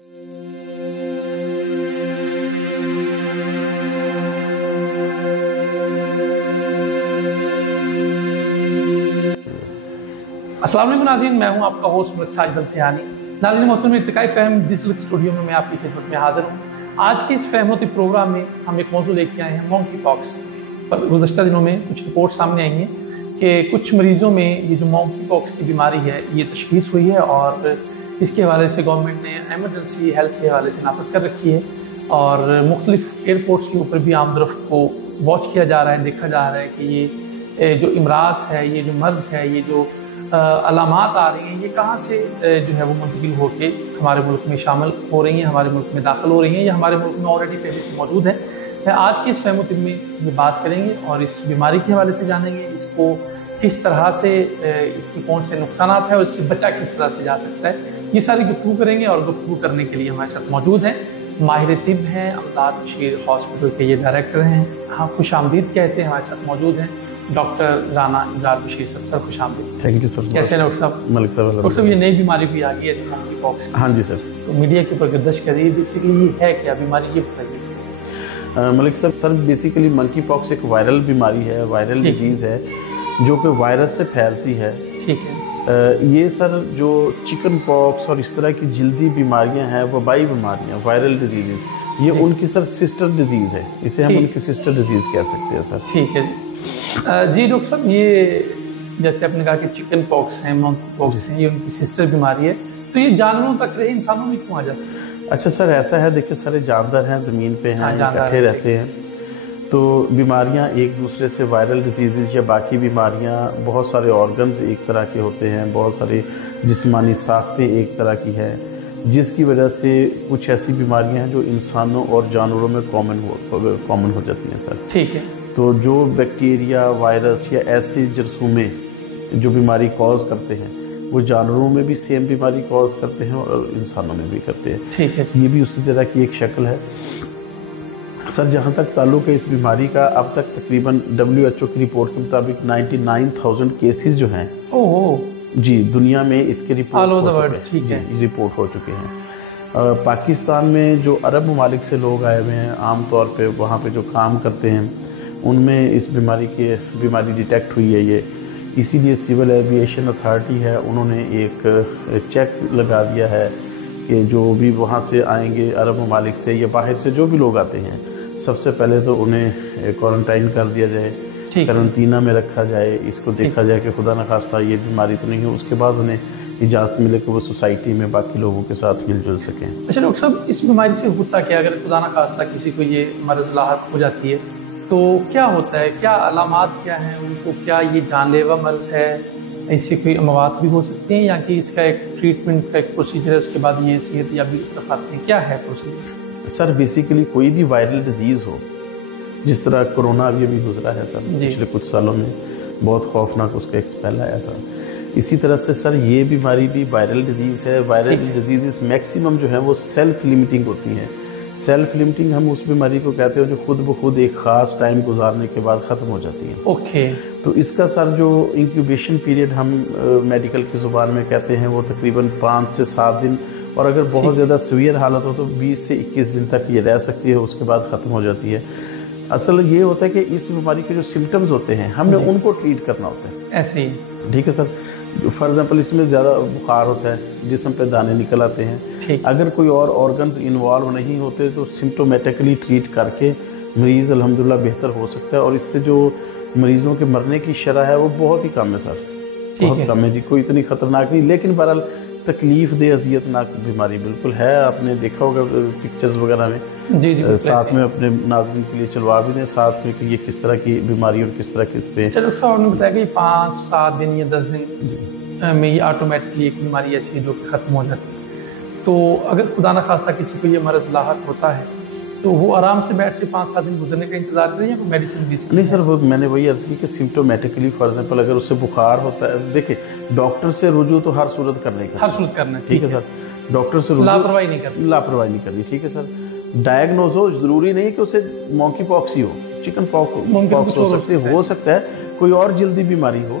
السلام علیکم ناظرین، میں ہوں آپ کا ہوسٹ ملک ساجد الفیانی۔ ناظرین محترم، ارتقاء فہم ڈیجیٹل اسٹوڈیو میں آپ کی خدمت میں حاضر ہوں۔ آج کے اس فہموتی پروگرام میں ہم ایک موضوع لے کے آئے ہیں، مونکی پاکس۔ گزشتہ دنوں میں کچھ رپورٹ سامنے آئی ہیں کہ کچھ مریضوں میں یہ جو مونکی پاکس کی بیماری ہے یہ تشخیص ہوئی ہے، اور اس کے حوالے سے گورنمنٹ نے ایمرجنسی ہیلتھ کے حوالے سے نافذ کر رکھی ہے، اور مختلف ایئرپورٹس کے اوپر بھی آمد-و-رفت کو واچ کیا جا رہا ہے، دیکھا جا رہا ہے کہ یہ جو امراض ہے، یہ جو مرض ہے، یہ جو علامات آ رہی ہیں، یہ کہاں سے جو ہے وہ منتقل ہو کے ہمارے ملک میں شامل ہو رہی ہیں، ہمارے ملک میں داخل ہو رہی ہیں، یا ہمارے ملک میں آلریڈی پہلے سے موجود ہے۔ آج کے اس فہم و طب میں یہ بات کریں گے اور اس بیماری کے حوالے سے جانیں گے، اس کو کس طرح سے، اس کی کون سے نقصانات ہیں اور اس سے بچا کس طرح سے جا سکتا ہے، یہ ساری گفتگو کریں گے۔ اور گفتگو کرنے کے لیے ہمارے ساتھ موجود ہیں ماہر طب ہیں، امداد بشیر ہاسپٹل کے یہ ڈائریکٹر ہیں، ہاں خوش آمدید کہتے ہیں، ہمارے ساتھ موجود ہیں ڈاکٹر رانا امداد بشیر صاحب۔ سر خوش آمدید۔ Thank you sir. کیسے ہیں ڈاکٹر صاحب؟ ملک صاحب، ڈاکٹر صاحب یہ نئی بیماری بھی آ گئی ہے مونکی پاکس۔ ہاں جی سر۔ تو میڈیا کے اوپر گردش کر رہی ہے، بیسیکلی یہ ہے کیا بیماری، یہ بتائیے۔ ملک صاحب، سر بیسیکلی منکی پاکس ایک وائرل بیماری ہے، وائرل ڈیزیز ہے جو کہ وائرس سے پھیلتی ہے۔ ٹھیک ہے۔ یہ سر جو چکن پاکس اور اس طرح کی جلدی بیماریاں ہیں، وبائی بیماریاں، وائرل ڈیزیز، یہ ان کی سر سسٹر ڈیزیز ہے، اسے ہم ان کی سسٹر ڈیزیز کہہ سکتے ہیں سر۔ ٹھیک ہے جی ڈاکٹر صاحب، یہ جیسے آپ نے کہا کہ چکن پاکس ہیں، مونکی پاکس ہیں، یہ ان کی سسٹر بیماری ہے، تو یہ جانوروں تک رہے، انسانوں میں کیوں آ جاتا ہے؟ اچھا سر، ایسا ہے، دیکھیں سارے جاندار ہیں، زمین پہ ہیں، اکٹھے رہتے ہیں، تو بیماریاں ایک دوسرے سے، وائرل ڈیزیزز یا باقی بیماریاں، بہت سارے آرگنز ایک طرح کے ہوتے ہیں، بہت سارے جسمانی ساختیں ایک طرح کی ہیں، جس کی وجہ سے کچھ ایسی بیماریاں ہیں جو انسانوں اور جانوروں میں کامن ہو جاتی ہیں سر۔ ٹھیک ہے۔ تو جو بیکٹیریا، وائرس یا ایسے جرثومے جو بیماری کاز کرتے ہیں، وہ جانوروں میں بھی سیم بیماری کاز کرتے ہیں اور انسانوں میں بھی کرتے ہیں۔ ٹھیک ہے۔ یہ بھی اسی طرح کی ایک شکل ہے سر۔ جہاں تک تعلق ہے اس بیماری کا، اب تک تقریباً WHO کی رپورٹ کے مطابق 99,000 کیسز جو ہیں جی دنیا میں اس کے رپورٹ ہو چکے ہیں۔ پاکستان میں جو عرب ممالک سے لوگ آئے ہوئے ہیں، عام طور پہ وہاں پہ جو کام کرتے ہیں، ان میں اس بیماری ڈیٹیکٹ ہوئی ہے۔ یہ اسی لیے سول ایویشن اتھارٹی ہے، انہوں نے ایک چیک لگا دیا ہے کہ جو بھی وہاں سے آئیں گے عرب ممالک سے یا باہر سے جو بھی لوگ آتے ہیں، سب سے پہلے تو انہیں کوارنٹائن کر دیا جائے، قرنطینہ میں رکھا جائے، اس کو دیکھا جائے کہ خدا نخواستہ یہ بیماری تو نہیں ہے، اس کے بعد انہیں اجازت ملے کہ وہ سوسائٹی میں باقی لوگوں کے ساتھ مل جل سکیں۔ اچھا ڈاکٹر صاحب، اس بیماری سے ہوتا کیا؟ اگر خدا نخواستہ کسی کو یہ مرض لاحق ہو جاتی ہے تو کیا ہوتا ہے؟ کیا علامات کیا ہیں ان کو؟ کیا یہ جان لیوا مرض ہے؟ اس سے کوئی اموات بھی ہو سکتی ہیں، یا کہ اس کا ایک ٹریٹمنٹ کا ایک پروسیجر ہے، اس کے بعد یہ صحت یابی طرف آتے ہیں؟ کیا ہے پروسیجر؟ سر بیسیکلی کوئی بھی وائرل ڈیزیز ہو، جس طرح کرونا ابھی گزرا ہے سر، پچھلے کچھ سالوں میں بہت خوفناک اس کا ایک اسپیل آیا تھا، اسی طرح سے سر یہ بیماری بھی وائرل ڈیزیز ہے۔ وائرل ڈیزیز میکسیمم جو ہیں وہ سیلف لمیٹنگ ہوتی ہیں۔ سیلف لمیٹنگ ہم اس بیماری کو کہتے ہیں جو خود بخود ایک خاص ٹائم گزارنے کے بعد ختم ہو جاتی ہیں۔ اوکے۔ تو اس کا سر جو انکیوبیشن پیریڈ ہم میڈیکل کی زبان میں کہتے ہیں، وہ تقریباً 5 سے 7 دن، اور اگر بہت زیادہ سویئر حالت ہو تو 20 سے 21 دن تک یہ رہ سکتی ہے، اس کے بعد ختم ہو جاتی ہے۔ اصل یہ ہوتا ہے کہ اس بیماری کے جو سمٹمز ہوتے ہیں ہم نے ان کو ٹریٹ کرنا ہوتا ہے، ایسے ہی۔ ٹھیک ہے سر۔ فار ایگزامپل اس میں زیادہ بخار ہوتا ہے، جسم پہ دانے نکل آتے ہیں، اگر کوئی اور آرگنز انوالو نہیں ہوتے تو سمٹومیٹکلی ٹریٹ کر کے مریض الحمدللہ بہتر ہو سکتا ہے، اور اس سے جو مریضوں کے مرنے کی شرح ہے وہ بہت ہی کم ہے سر، بہت کم ہے جی، کوئی اتنی خطرناک نہیں، لیکن بہرحال تکلیف دہ اذیت ناک بیماری بالکل ہے۔ آپ نے دیکھا ہوگا پکچرز وغیرہ میں، ساتھ میں اپنے ناظرین کے لیے چلوا بھی دیں ساتھ میں کہ یہ کس طرح کی بیماری اور کس طرح کی اس پہ۔ ڈاکٹر صاحب نے بتایا کہ 5-7 دن یا 10 دن میں یہ آٹومیٹکلی ایک بیماری ایسی ہے جو کہ ختم ہو جاتی ہے، تو اگر خدا نخواستہ کسی کو یہ مرض لاحق ہوتا ہے تو وہ آرام سے بیٹھ سے 5-7 دن گزرنے کا انتظار کریں یا کوئی میڈیسن بھی؟ نہیں سر، وہ میں نے وہی عرض کی کہ سمٹومیٹکلی فار ایگزامپل اگر اسے بخار ہوتا ہے، دیکھیں ڈاکٹر سے رجوع تو ہر صورت کرنے کا، ہر صورت کرنا ہے، ٹھیک ہے سر، ڈاکٹر سے لاپرواہی نہیں کرنی، ٹھیک ہے سر۔ ڈائگنوز ہو، ضروری نہیں کہ اسے مونکی پاکس ہی ہو، چکن پاکس ہو سکتی ہے، ہو سکتا ہے کوئی اور جلدی بیماری ہو،